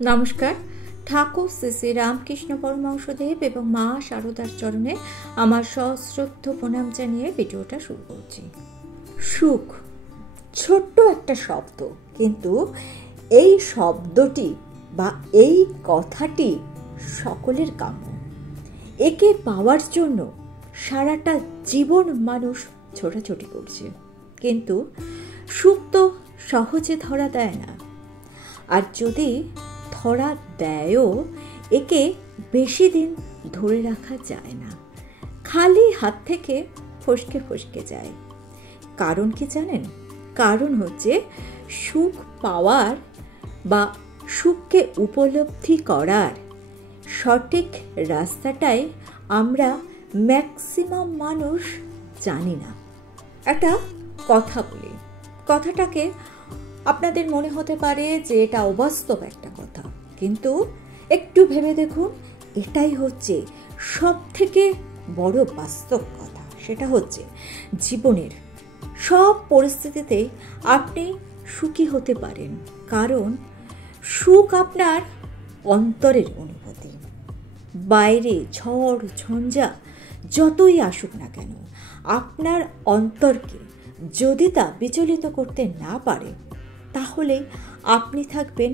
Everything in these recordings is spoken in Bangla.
নমস্কার। ঠাকুর শ্রী শ্রী রামকৃষ্ণ পরমহংসদেব এবং মা শারদার চরণে আমার সশ্রদ্ধ প্রণাম জানিয়ে ভিডিওটা শুরু করছি। সুখ ছোট্ট একটা শব্দ, কিন্তু এই শব্দটি বা এই কথাটি সকলের কাম্য। একে পাওয়ার জন্য সারাটা জীবন মানুষ ছোটাছুটি করছে, কিন্তু সুখ তো সহজে ধরা দেয় না। আর যদি ধরা দেয়ও, একে বেশি দিন ধরে রাখা যায় না, খালি হাত থেকে ফসকে ফসকে যায়। কারণ কি জানেন? কারণ হচ্ছে সুখ পাওয়ার বা সুখকে উপলব্ধি করার সঠিক রাস্তাটাই আমরা ম্যাক্সিমাম মানুষ জানি না। একটা কথা বলি, কথাটাকে আপনাদের মনে হতে পারে যে এটা অবাস্তব একটা কথা, কিন্তু একটু ভেবে দেখুন, এটাই হচ্ছে সব থেকে বড় বাস্তব কথা। সেটা হচ্ছে জীবনের সব পরিস্থিতিতে আপনি সুখী হতে পারেন, কারণ সুখ আপনার অন্তরের অনুভূতি। বাইরে ঝড় ঝঞ্ঝা যতই আসুক না কেন, আপনার অন্তরকে যদি তা বিচলিত করতে না পারে, তাহলে আপনি থাকবেন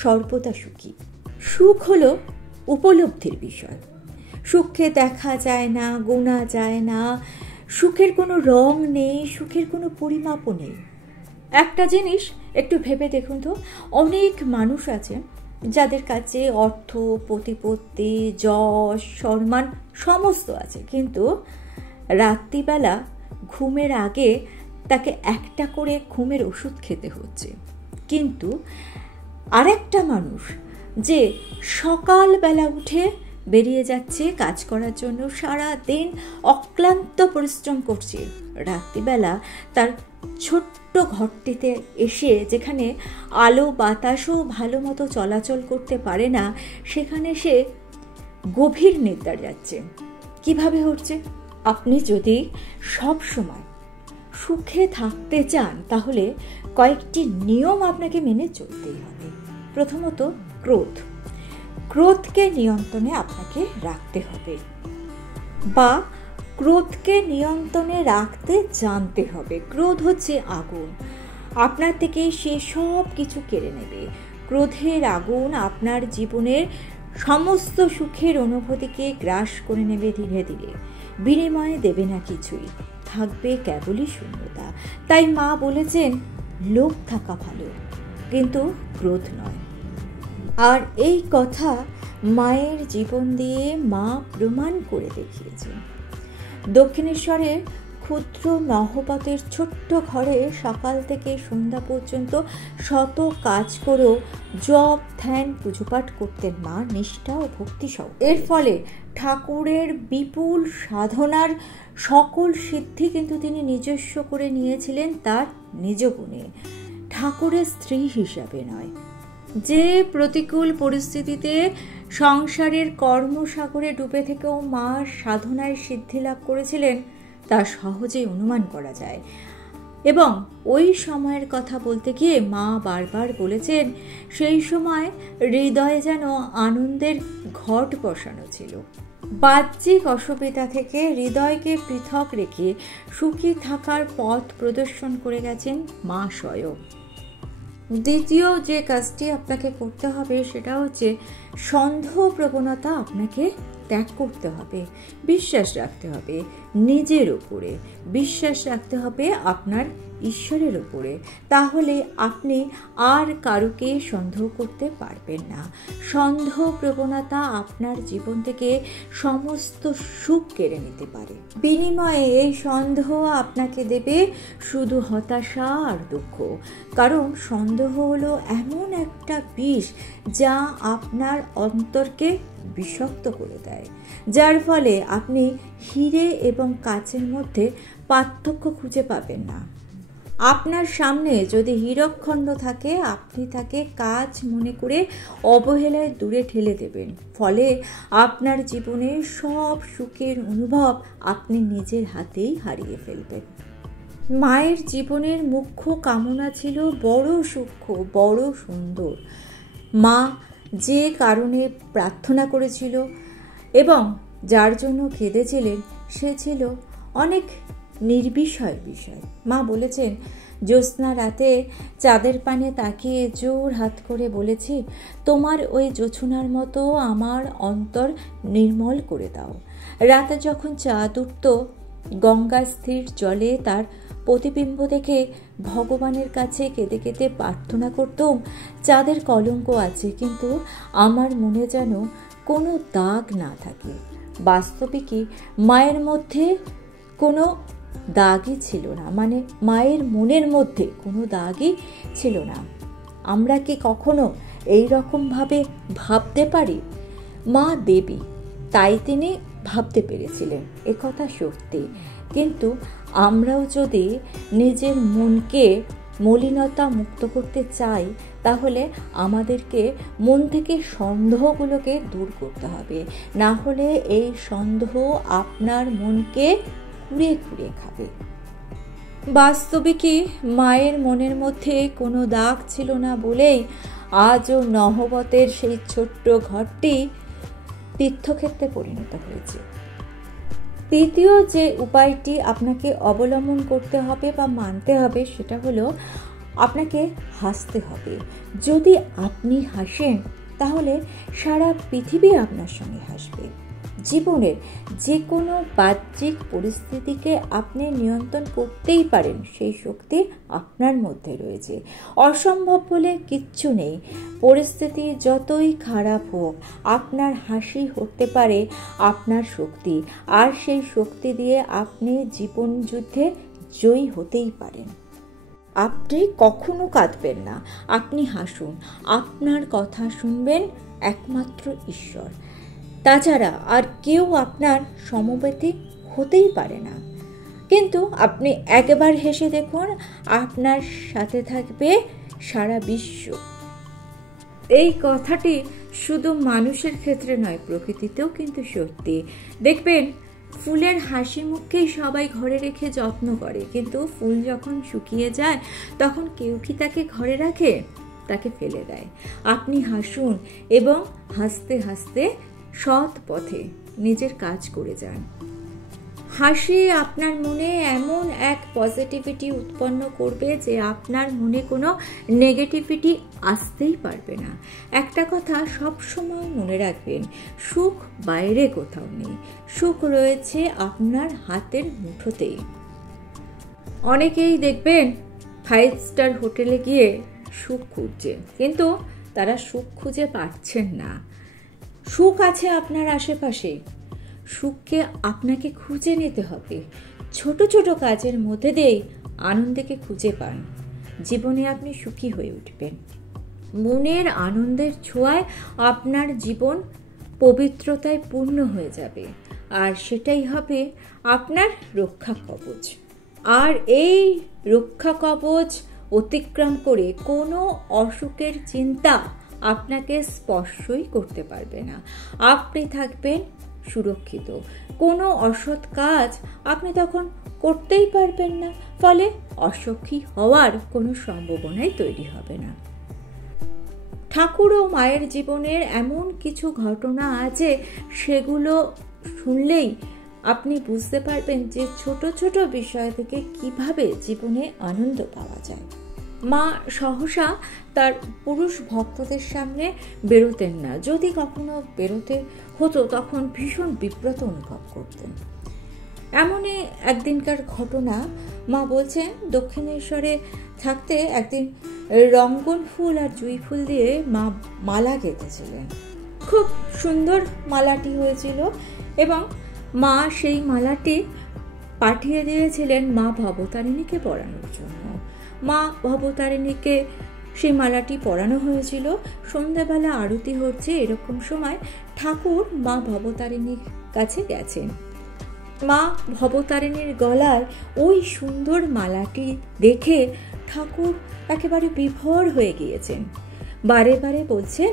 সর্বদা সুখী। সুখ হলো উপলব্ধির বিষয়। সুখকে দেখা যায় না, গোনা যায় না, সুখের কোনো রং নেই, সুখের কোনো পরিমাপও নেই। একটা জিনিস একটু ভেবে দেখুন তো, অনেক মানুষ আছে যাদের কাছে অর্থ, প্রতিপত্তি, যশ, সম্মান সমস্ত আছে, কিন্তু রাত্রিবেলা ঘুমের আগে তাকে একটা করে ঘুমের ওষুধ খেতে হচ্ছে। কিন্তু আরেকটা মানুষ যে সকালবেলা উঠে বেরিয়ে যাচ্ছে কাজ করার জন্য, সারা দিন অক্লান্ত পরিশ্রম করছে, রাত্রিবেলা তার ছোট্ট ঘরটিতে এসে, যেখানে আলো বাতাসও ভালো মতো চলাচল করতে পারে না, সেখানে সে গভীর নিদ্রা যাচ্ছে। কিভাবে হচ্ছে? আপনি যদি সব সময় সুখে থাকতে চান, তাহলে কয়েকটি নিয়ম আপনাকে মেনে চলতেই হবে। প্রথমত, ক্রোধকে নিয়ন্ত্রণে আপনাকে রাখতে হবে, বা ক্রোধকে নিয়ন্ত্রণে রাখতে জানতে হবে। ক্রোধ হচ্ছে আগুন, আপনার থেকে সে সব কিছু কেড়ে নেবে। ক্রোধের আগুন আপনার জীবনের সমস্ত সুখের অনুভূতিকে গ্রাস করে নেবে ধীরে ধীরে, বিনিময়ে দেবে না কিছুই, থাকবে কেবলই শূন্যতা। তাই মা বলেছেন, লোভ থাকা ভালো, কিন্তু ক্রোধ নয়। আর এই কথা মায়ের জীবন দিয়ে মা প্রমাণ করে দেখিয়েছেন। দক্ষিণেশ্বরের ক্ষুদ্র নহবতের ছোট্ট ঘরে সকাল থেকে সন্ধ্যা পর্যন্ত শত কাজ করেও জপ, ধ্যান, পুজোপাঠ করতেন মা, নিষ্ঠা ও ভক্তি সহ। এর ফলে ঠাকুরের বিপুল সাধনার সকল সিদ্ধি কিন্তু তিনি নিজস্ব করে নিয়েছিলেন তার নিজ গুণে, ঠাকুরের স্ত্রী হিসাবে নয়। যে প্রতিকূল পরিস্থিতিতে সংসারের কর্মসাগরে ডুবে থেকেও মা সাধনায় সিদ্ধি লাভ করেছিলেন, তা সহজেই অনুমান করা যায়। এবং ওই সময়ের কথা বলতে গিয়ে মা বারবার বলেছেন, সেই সময় হৃদয়ে যেন আনন্দের ঘট বসানো ছিল। বাহ্যিক অসুবিধা থেকে হৃদয়কে পৃথক রেখে সুখী থাকার পথ প্রদর্শন করে গেছেন মা স্বয়ং। দ্বিতীয় যে কাজটি আপনাকে করতে হবে, সেটা হচ্ছে সন্দেহ প্রবণতা আপনাকে ত্যাগ করতে হবে। বিশ্বাস রাখতে হবে নিজের উপরে, বিশ্বাস রাখতে হবে আপনার ঈশ্বরের উপরে। তাহলে আপনি আর কারুকে সন্দেহ করতে পারবেন না। সন্দেহ প্রবণতা আপনার জীবন থেকে সমস্ত সুখ কেড়ে নিতে পারে। বিনিময়ে এই সন্দেহ আপনাকে দেবে শুধু হতাশা আর দুঃখ। কারণ সন্দেহ হলো এমন একটা বিষ যা আপনার অন্তরকে বিষাক্ত করে দেয়, যার ফলে আপনি হিরে এবং কাচের মধ্যে পার্থক্য খুঁজে পাবেন না। আপনার সামনে যদি হীরকখণ্ড থাকে, আপনি তাকে কাচ মনে করে অবহেলায় দূরে ঠেলে দেবেন। ফলে আপনার জীবনের সব সুখের অনুভব আপনি নিজের হাতেই হারিয়ে ফেলবেন। মায়ের জীবনের মুখ্য কামনা ছিল বড় সূক্ষ্ম, বড় সুন্দর। মা যে কারণে প্রার্থনা করেছিল এবং যার জন্য কেঁদেছিলেন সে ছিল অনেক নির্বিষয় বিষয়। মা বলেছেন, জ্যোৎস্না রাতে চাঁদের পানে তাকিয়ে জোর হাত করে বলেছি, তোমার ওই জোছনার মতো আমার অন্তর নির্মল করে দাও। রাতে যখন চাঁদ উঠত, গঙ্গার স্থির জলে তার প্রতিবিম্ব দেখে ভগবানের কাছে কেঁদে কেঁদে প্রার্থনা করতাম, চাঁদের কলঙ্ক আছে কিন্তু আমার মনে যেন কোনো দাগ না থাকে। বাস্তবিকই মায়ের মধ্যে কোনো দাগই ছিল না, মানে মায়ের মনের মধ্যে কোনো দাগই ছিল না। আমরা কি কখনো এই রকমভাবে ভাবতে পারি? মা দেবী, তাই তিনি ভাবতে পেরেছিলেন, একথা সত্যি। কিন্তু আমরাও যদি নিজের মনকে মলিনতা মুক্ত করতে চাই, তাহলে আমাদেরকে মন থেকে সন্দেহগুলোকে দূর করতে হবে। না হলে এই সন্দেহ আপনার মনকে কুড়িয়ে কুড়িয়ে খাবে। বাস্তবিকই মায়ের মনের মধ্যে কোনো দাগ ছিল না বলেই আজও নহবতের সেই ছোট্ট ঘরটি তীর্থক্ষেত্রে পরিণত হয়েছে। তৃতীয় যে উপায়টি আপনাকে অবলম্বন করতে হবে বা মানতে হবে, সেটা হলো আপনাকে হাসতে হবে। যদি আপনি হাসেন, তাহলে সারা পৃথিবী আপনার সঙ্গে হাসবে। জীবনের যে কোনো বাহ্যিক পরিস্থিতিকে আপনি নিয়ন্ত্রণ করতেই পারেন, সেই শক্তি আপনার মধ্যে রয়েছে। অসম্ভব বলে কিচ্ছু নেই। পরিস্থিতি যতই খারাপ হোক, আপনার হাসি হতে পারে আপনার শক্তি, আর সেই শক্তি দিয়ে আপনি জীবন যুদ্ধে জয়ী হতেই পারেন। আপনি কখনো কাঁদবেন না, আপনি হাসুন। আপনার কথা শুনবেন একমাত্র ঈশ্বর, তাছাড়া আর কেউ আপনার সমবেতী হতেই পারে না। কিন্তু আপনি একবার হেসে দেখুন, আপনার সাথে থাকবে সারা বিশ্ব। এই কথাটি শুধু মানুষের ক্ষেত্রে নয়, প্রকৃতিতেও কিন্তু সত্যি। দেখবেন, ফুলের হাসি মুখকেই সবাই ঘরে রেখে যত্ন করে, কিন্তু ফুল যখন শুকিয়ে যায় তখন কেউ কি তাকে ঘরে রাখে? তাকে ফেলে দেয়। আপনি হাসুন এবং হাসতে হাসতে সৎ পথে নিজের কাজ করে যান। হাসি আপনার মনে এমন এক পজিটিভিটি উৎপন্ন করবে যে আপনার মনে কোনো নেগেটিভিটি আসতেই পারবে না। একটা কথা সব সময় মনে রাখবেন, সুখ বাইরে কোথাও নেই, সুখ রয়েছে আপনার হাতের মুঠোতেই। অনেকেই দেখবেন 5 স্টার হোটেলে গিয়ে সুখ খুঁজছে, কিন্তু তারা সুখ খুঁজে পাচ্ছেন না। সুখ আছে আপনার আশেপাশে, সুখকে আপনাকে খুঁজে নিতে হবে। ছোট ছোট কাজের মধ্যে দিয়েই আনন্দকে খুঁজে পান, জীবনে আপনি সুখী হয়ে উঠবেন। মনের আনন্দের ছোঁয়ায় আপনার জীবন পবিত্রতায় পূর্ণ হয়ে যাবে, আর সেটাই হবে আপনার রক্ষা কবচ। আর এই রক্ষা কবচ অতিক্রম করে কোনো অসুখের চিন্তা আপনাকে স্পর্শই করতে পারবে না। আপনি থাকবেন সুরক্ষিত। কোনো অসৎ কাজ আপনি তখন করতেই পারবেন না, ফলে অসুখী হওয়ার কোনো সম্ভাবনাই তৈরি হবে না। ঠাকুর ও মায়ের জীবনের এমন কিছু ঘটনা আছে, সেগুলো শুনলেই আপনি বুঝতে পারবেন যে ছোট ছোট বিষয় থেকে কিভাবে জীবনে আনন্দ পাওয়া যায়। মা সহসা তার পুরুষ ভক্তদের সামনে বেরোতেন না। যদি কখনো বেরোতে হতো, তখন ভীষণ বিব্রত অনুভব করতেন। এমনই একদিনকার ঘটনা। মা বলছেন, দক্ষিণেশ্বরে থাকতে একদিন রঙ্গন ফুল আর জুঁই ফুল দিয়ে মা মালা গেঁথেছিলেন। খুব সুন্দর মালাটি হয়েছিল এবং মা সেই মালাটি পাঠিয়ে দিয়েছিলেন মা ভবতারিণীকে পরানোর জন্য। মা ভবতারিণীকে সেই মালাটি পরানো হয়েছিল। সন্ধ্যাবেলা আরতি হচ্ছে, এরকম সময় ঠাকুর মা ভবতারিণীর কাছে গেছেন। মা ভবতারিণীর গলায় ওই সুন্দর মালাটি দেখে ঠাকুর একেবারে বিভোর হয়ে গিয়েছেন। বারে বারে বলছেন,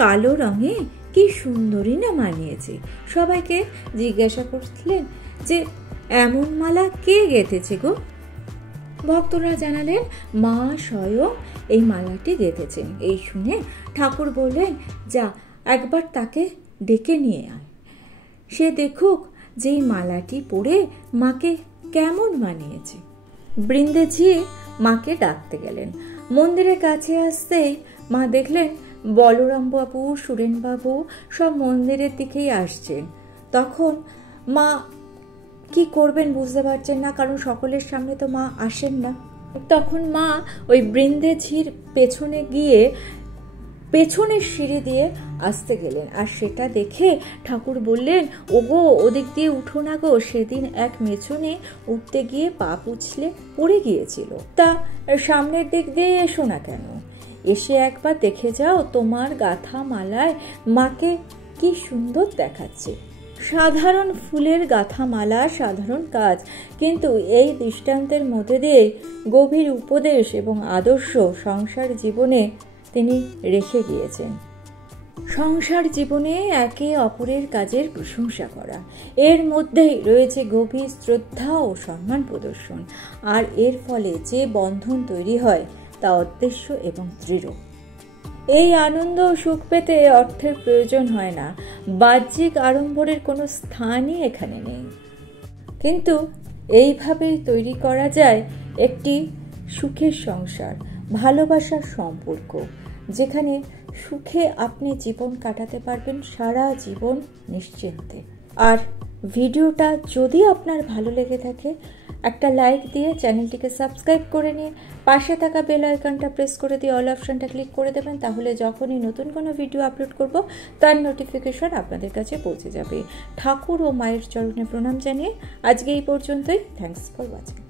কালো রঙে কি সুন্দরী না মানিয়েছে। সবাইকে জিজ্ঞাসা করছিলেন যে এমন মালা কে গেঁথেছে গো? ভক্তরা জানালেন, মা স্বয়ং এই মালাটি গেঁথেছেন। এই শুনে ঠাকুর বললেন, যা একবার তাকে ডেকে নিয়ে আয়, সে দেখুক যে এই মালাটি পরে মাকে কেমন মানিয়েছে। বৃন্দেজি মাকে ডাকতে গেলেন। মন্দিরের কাছে আসতেই মা দেখলেন বলরাম বাবু, সুরেন বাবু সব মন্দিরের দিকেই আসছেন। তখন মা কি করবেন বুঝতে পারছেন না, কারণ সকলের সামনে তো মা আসেন না। তখন মা ওই বৃন্দেজির পেছনে গিয়ে পেছনের সিঁড়ি দিয়ে আসতে গেলেন। আর সেটা দেখে ঠাকুর বললেন, ওগো ওদিক দিয়ে উঠো না গো, সেদিন এক মেছনে উঠতে গিয়ে পা পুছলে পড়ে গিয়েছিল, তা সামনের দিক দিয়ে এসো না কেন, এসে একবার দেখে যাও তোমার গাঁথা মালায় মাকে কি সুন্দর দেখাচ্ছে। সাধারণ ফুলের গাঁথা মালা, সাধারণ কাজ, কিন্তু এই দৃষ্টান্তের মধ্যে দিয়ে গভীর উপদেশ এবং আদর্শ সংসার জীবনে তিনি রেখে গিয়েছেন। সংসার জীবনে একে অপরের কাজের প্রশংসা করা, এর মধ্যেই রয়েছে গভীর শ্রদ্ধা ও সম্মান প্রদর্শন। আর এর ফলে যে বন্ধন তৈরি হয় তা উদ্দেশ্য এবং দৃঢ়। এই আনন্দ ও সুখ পেতে অর্থের প্রয়োজন হয় না, বাহ্যিক আড়ম্বরের কোনো স্থানই এখানে নেই। কিন্তু এইভাবেই তৈরি করা যায় একটি সুখের সংসার, ভালোবাসার সম্পর্ক, যেখানে সুখে আপনি জীবন কাটাতে পারবেন সারা জীবন নিশ্চিন্তে। আর ভিডিওটা যদি আপনার ভালো লেগে থাকে, একটা লাইক দিয়ে চ্যানেলটিকে সাবস্ক্রাইব করে নিয়ে পাশে থাকা বেল আইকনটা প্রেস করে দিয়ে অল অপশনটা ক্লিক করে দেবেন। তাহলে যখনই নতুন কোনো ভিডিও আপলোড করব তার নোটিফিকেশন আপনাদের কাছে পৌঁছে যাবে। ঠাকুর ও মায়ের চরণে প্রণাম জানিয়ে আজকে এই পর্যন্তই। Thanks for watching.